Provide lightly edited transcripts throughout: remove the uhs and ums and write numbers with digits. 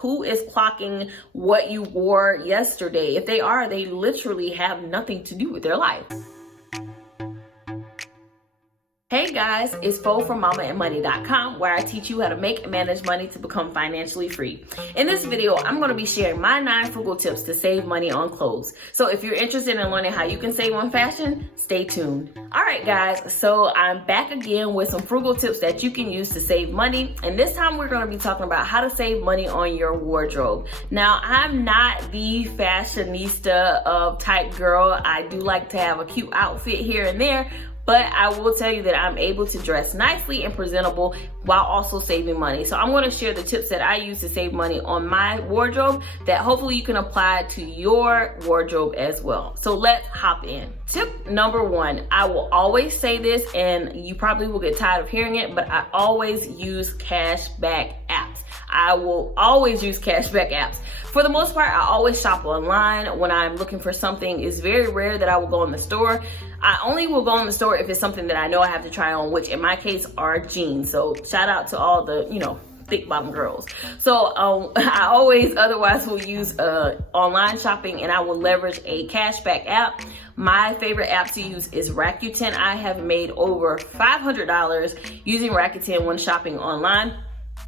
Who is clocking what you wore yesterday? If they are, they literally have nothing to do with their life. Hey guys, it's Fo from MamaAndMoney.com, where I teach you how to make and manage money to become financially free. In this video, I'm going to be sharing my 9 frugal tips to save money on clothes. So if you're interested in learning how you can save on fashion, stay tuned. Alright guys, so I'm back again with some frugal tips that you can use to save money. And this time we're going to be talking about how to save money on your wardrobe. Now, I'm not the fashionista type girl. I do like to have a cute outfit here and there, but I will tell you that I'm able to dress nicely and presentable while also saving money. So I'm going to share the tips that I use to save money on my wardrobe that hopefully you can apply to your wardrobe as well. So let's hop in. Tip number 1, I will always say this and you probably will get tired of hearing it, but I always use cashback apps. I will always use cashback apps. For the most part, I always shop online when I'm looking for something. It's very rare that I will go in the store. I only will go in the store if it's something that I know I have to try on, which in my case are jeans. So shout out to all the, thick bottom girls. So I always otherwise will use online shopping, and I will leverage a cashback app. My favorite app to use is Rakuten. I have made over $500 using Rakuten when shopping online.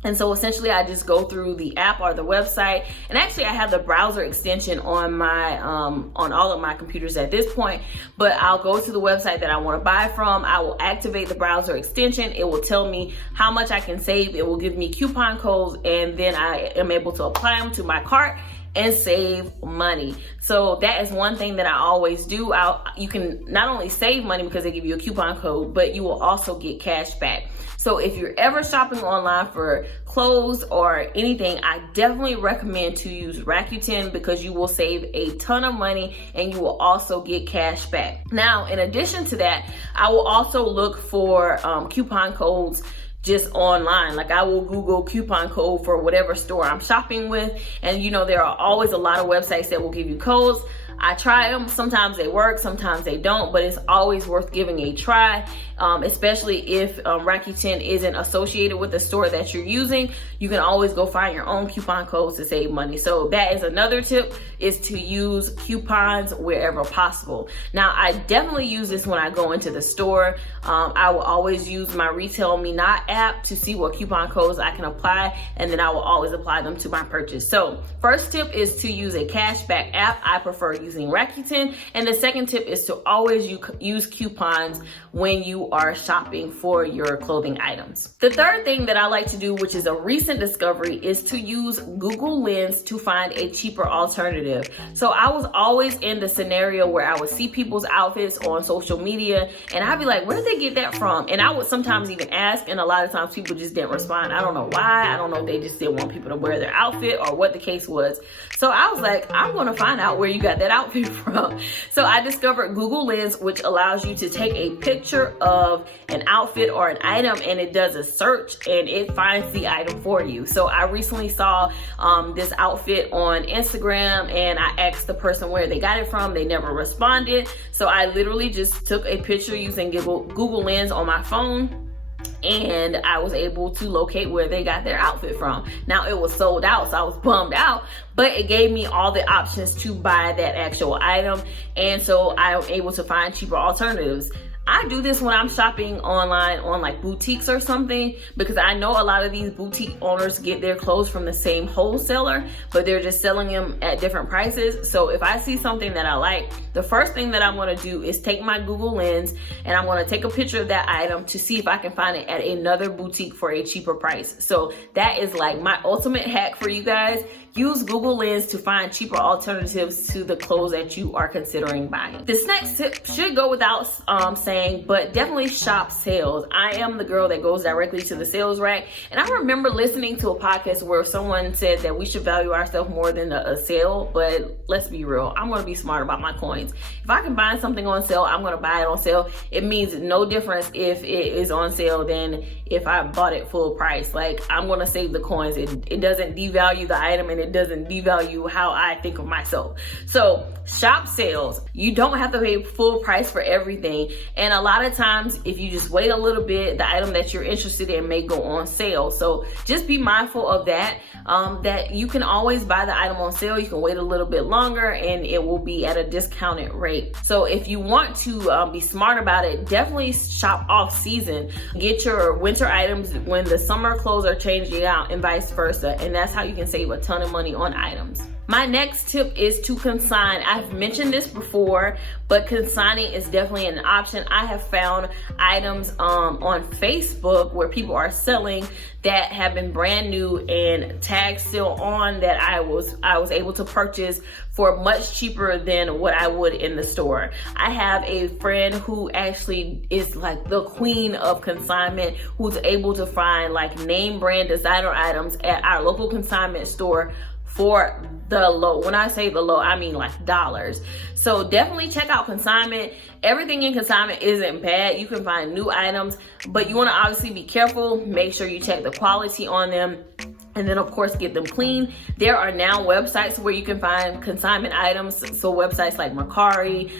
And so essentially I just go through the app or the website, and actually I have the browser extension on my on all of my computers at this point, but I'll go to the website that I want to buy from. I will activate the browser extension. It will tell me how much I can save. It will give me coupon codes, and then I am able to apply them to my cart and save money. So that is one thing that I always do. You can not only save money because they give you a coupon code, but you will also get cash back. So if you're ever shopping online for clothes or anything, I definitely recommend to use Rakuten because you will save a ton of money and you will also get cash back. Now, in addition to that, I will also look for coupon codes just online. Like I will Google coupon code for whatever store I'm shopping with. And there are always a lot of websites that will give you codes. I try them. Sometimes they work, sometimes they don't, but it's always worth giving a try, especially if Rakuten isn't associated with the store that you're using. You can always go find your own coupon codes to save money. So that is another tip, is to use coupons wherever possible. Now, I definitely use this when I go into the store. I will always use my Retail Me Not app to see what coupon codes I can apply, and then I will always apply them to my purchase. So first tip is to use a cashback app. I prefer using Rakuten. And the second tip is to always use coupons when you are shopping for your clothing items. The third thing that I like to do, which is a recent discovery, is to use Google Lens to find a cheaper alternative. So I was always in the scenario where I would see people's outfits on social media and I'd be like, where did they get that from? And I would sometimes even ask, and a lot of times people just didn't respond. I don't know why. I don't know if they just didn't want people to wear their outfit or what the case was. So I was like, I'm going to find out where you got that outfit from. So I discovered Google Lens, which allows you to take a picture of an outfit or an item, and it does a search and it finds the item for you. So I recently saw this outfit on Instagram, and I asked the person where they got it from. They never responded. So I literally just took a picture using Google Lens on my phone, and I was able to locate where they got their outfit from. Now, it was sold out, so I was bummed out, but it gave me all the options to buy that actual item, and so I was able to find cheaper alternatives. I do this when I'm shopping online on like boutiques or something, because I know a lot of these boutique owners get their clothes from the same wholesaler, but they're just selling them at different prices. So if I see something that I like, the first thing that I'm going to do is take my Google Lens and I'm going to take a picture of that item to see if I can find it at another boutique for a cheaper price. So that is like my ultimate hack for you guys. Use Google Lens to find cheaper alternatives to the clothes that you are considering buying. This next tip should go without saying, but definitely shop sales. I am the girl that goes directly to the sales rack. And I remember listening to a podcast where someone said that we should value ourselves more than a sale, but let's be real. I'm gonna be smart about my coins. If I can buy something on sale, I'm gonna buy it on sale. It means no difference if it is on sale than if I bought it full price. Like, I'm gonna save the coins. It doesn't devalue the item, and it doesn't devalue how I think of myself. So shop sales. You don't have to pay full price for everything. And a lot of times, if you just wait a little bit, the item that you're interested in may go on sale. So just be mindful of that, that you can always buy the item on sale. You can wait a little bit longer and it will be at a discounted rate. So if you want to be smart about it, definitely shop off season. Get your winter items when the summer clothes are changing out and vice versa. And that's how you can save a ton of money on items. My next tip is to consign. I've mentioned this before, but consigning is definitely an option. I have found items on Facebook where people are selling that have been brand new and tags still on that I was able to purchase for much cheaper than what I would in the store. I have a friend who actually is like the queen of consignment, who's able to find like name brand designer items at our local consignment store for the low. When I say the low, I mean like dollars. So definitely check out consignment. Everything in consignment isn't bad. You can find new items, but you want to obviously be careful. Make sure you check the quality on them. And then of course, get them clean. There are now websites where you can find consignment items. So websites like Mercari,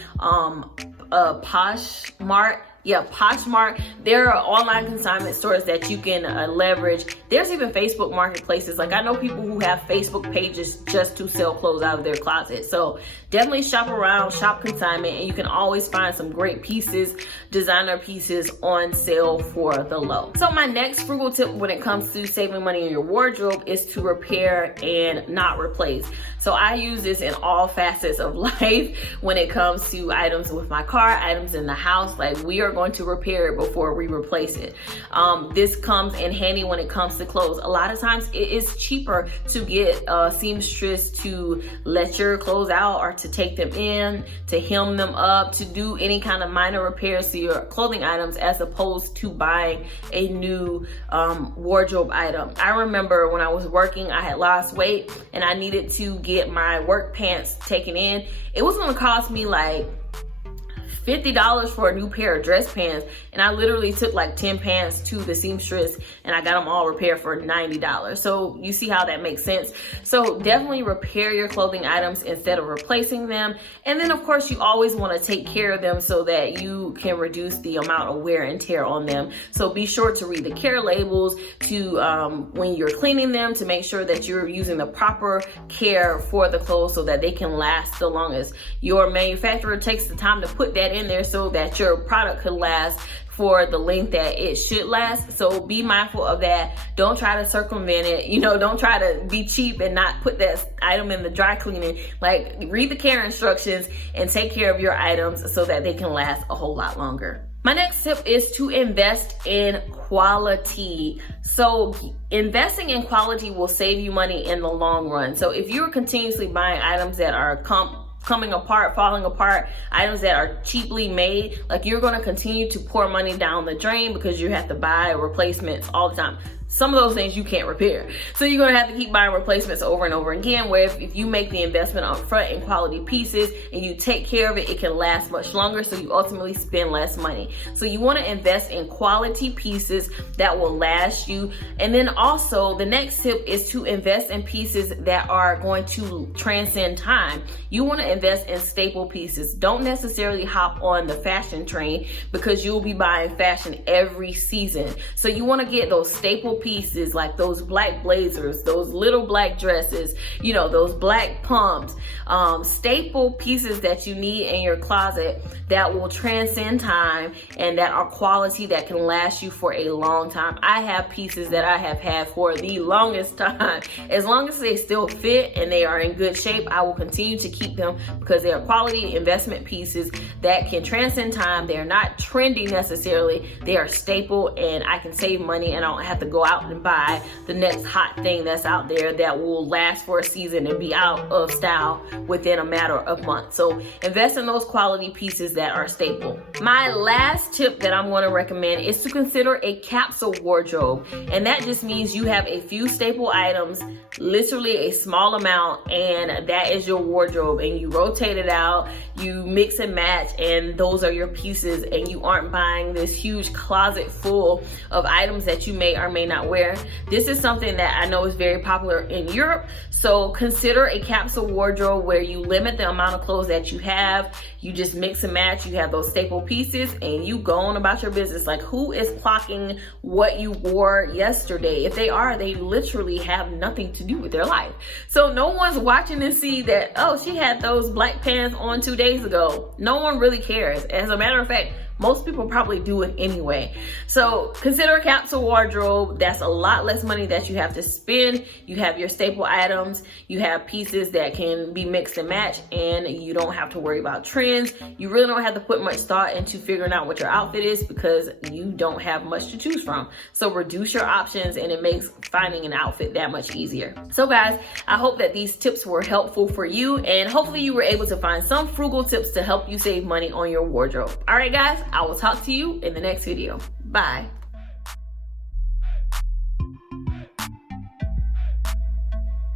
Poshmark. Yeah, Poshmark. There are online consignment stores that you can leverage. There's even Facebook marketplaces. Like I know people who have Facebook pages just to sell clothes out of their closet. So definitely shop around, shop consignment, and you can always find some great pieces, designer pieces on sale for the low. So my next frugal tip when it comes to saving money in your wardrobe is to repair and not replace. So I use this in all facets of life when it comes to items with my car, items in the house. Like we are going to repair it before we replace it. This comes in handy when it comes to clothes. A lot of times it is cheaper to get a seamstress to let your clothes out or to take them in, to hem them up, to do any kind of minor repairs to your clothing items as opposed to buying a new wardrobe item. I remember when I was working, I had lost weight and I needed to get my work pants taken in. It was going to cost me like $50 for a new pair of dress pants, and I literally took like 10 pants to the seamstress and I got them all repaired for $90. So you see how that makes sense. So definitely repair your clothing items instead of replacing them. And then of course you always want to take care of them so that you can reduce the amount of wear and tear on them. So be sure to read the care labels to when you're cleaning them, to make sure that you're using the proper care for the clothes so that they can last the longest. Your manufacturer takes the time to put that in there so that your product could last for the length that it should last. So be mindful of that. Don't try to circumvent it. You know, don't try to be cheap and not put that item in the dry cleaning. Like read the care instructions and take care of your items so that they can last a whole lot longer. My next tip is to invest in quality. So investing in quality will save you money in the long run. So if you're continuously buying items that are coming apart, falling apart, items that are cheaply made, like you're going to continue to pour money down the drain because you have to buy replacements all the time. Some of those things you can't repair. So you're gonna have to keep buying replacements over and over again, where if you make the investment up front in quality pieces and you take care of it, it can last much longer, so you ultimately spend less money. So you wanna invest in quality pieces that will last you. And then also the next tip is to invest in pieces that are going to transcend time. You wanna invest in staple pieces. Don't necessarily hop on the fashion train because you'll be buying fashion every season. So you wanna get those staple pieces like those black blazers, those little black dresses, you know, those black pumps, staple pieces that you need in your closet that will transcend time and that are quality that can last you for a long time. I have pieces that I have had for the longest time. As long as they still fit and they are in good shape, I will continue to keep them because they are quality investment pieces that can transcend time. They're not trendy necessarily. They are staple and I can save money and I don't have to go out and buy the next hot thing that's out there that will last for a season and be out of style within a matter of months. So invest in those quality pieces that are staple. My last tip that I'm going to recommend is to consider a capsule wardrobe. And that just means you have a few staple items, literally a small amount, and that is your wardrobe, and you rotate it out, you mix and match, and those are your pieces, and you aren't buying this huge closet full of items that you may or may not not wear. This is something that I know is very popular in Europe. So consider a capsule wardrobe where you limit the amount of clothes that you have. You just mix and match. You have those staple pieces and you go on about your business. Like, who is clocking what you wore yesterday? If they are, they literally have nothing to do with their life. So no one's watching and see that, oh, she had those black pants on 2 days ago. No one really cares. As a matter of fact, most people probably do it anyway. So consider a capsule wardrobe. That's a lot less money that you have to spend. You have your staple items. You have pieces that can be mixed and matched, and you don't have to worry about trends. You really don't have to put much thought into figuring out what your outfit is because you don't have much to choose from. So reduce your options and it makes finding an outfit that much easier. So guys, I hope that these tips were helpful for you, and hopefully you were able to find some frugal tips to help you save money on your wardrobe. All right, guys, I will talk to you in the next video. Bye.